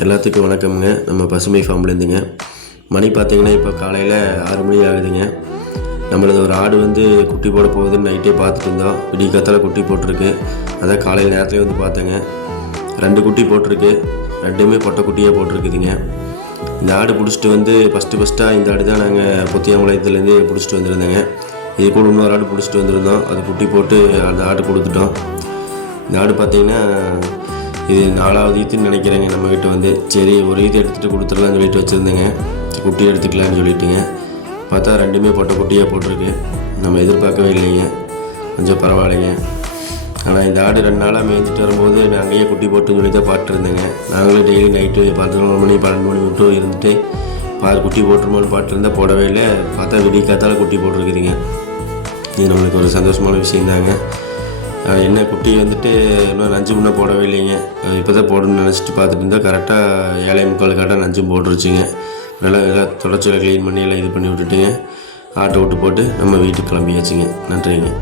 எல்லாத்துக்கும் வணக்கம்ங்க. நம்ம பசுமை ஃபார்ம்லேருந்துங்க. மணி பார்த்திங்கன்னா இப்போ காலையில் 6 மணி ஆகுதுங்க. நம்மளது ஒரு ஆடு குட்டி போட போகுதுன்னு நைட்டே பார்த்துட்டு இருந்தோம். விடிய காத்தால் குட்டி போட்டிருக்கு. அதான் காலையில் நேரத்துலேயே பார்த்தேங்க. 2 குட்டி போட்டிருக்கு. 2மே பொட்டை குட்டியாக போட்டிருக்குதுங்க. இந்த ஆடு பிடிச்சிட்டு ஃபஸ்ட்டாக இந்த ஆடு தான் நாங்கள் பொத்தியாங்குளத்துலேருந்து பிடிச்சிட்டு வந்திருந்தேங்க. இது கூட இன்னொரு ஆடு பிடிச்சிட்டு வந்திருந்தோம். அது குட்டி போட்டு அந்த ஆடு கொடுத்துட்டோம். இந்த ஆடு பார்த்திங்கன்னா இது 4வது ஈத்துன்னு நினைக்கிறேங்க. நம்மக்கிட்ட சரி ஒரு ஈத்து எடுத்துகிட்டு கொடுத்துடலான்னு சொல்லிட்டு வச்சுருந்தேங்க. குட்டி எடுத்துக்கலான்னு சொல்லிட்டுங்க. பார்த்தா 2மே பொட்டை குட்டியாக போட்டிருக்கு. நம்ம எதிர்பார்க்கவே இல்லைங்க. கொஞ்சம் பரவாயில்லைங்க. ஆனால் இந்த ஆடு 2 நாளாக மேய்ஞ்சிட்டு வரும்போது நான் அங்கேயே குட்டி போட்டுன்னு சொல்லி தான் பார்த்துருந்தேங்க. நாங்களே டெய்லி நைட்டு 11 மணி 12 மணி விட்டு இருந்துட்டு குட்டி போட்டுருமோன்னு பார்த்துருந்தா போடவே இல்லை. பார்த்தா விடிய காத்தால் குட்டி போட்டிருக்குதுங்க. இது நம்மளுக்கு ஒரு சந்தோஷமான விஷயந்தாங்க. என்ன குட்டி இன்னும் நஞ்சு முன்னே போடவே இல்லைங்க. இப்போ தான் போடணும்னு நினச்சிட்டு பார்த்துட்டு இருந்தால் கரெக்டாக 7:45 காட்டாக நஞ்சும் போட்டுருச்சுங்க. எல்லாம் தொடர்ச்சியில் க்ளீன் பண்ணி எல்லாம் இது பண்ணி விட்டுட்டுங்க ஆட்டை விட்டு போட்டு நம்ம வீட்டுக்கு கிளம்பியாச்சுங்க. நன்றிங்க.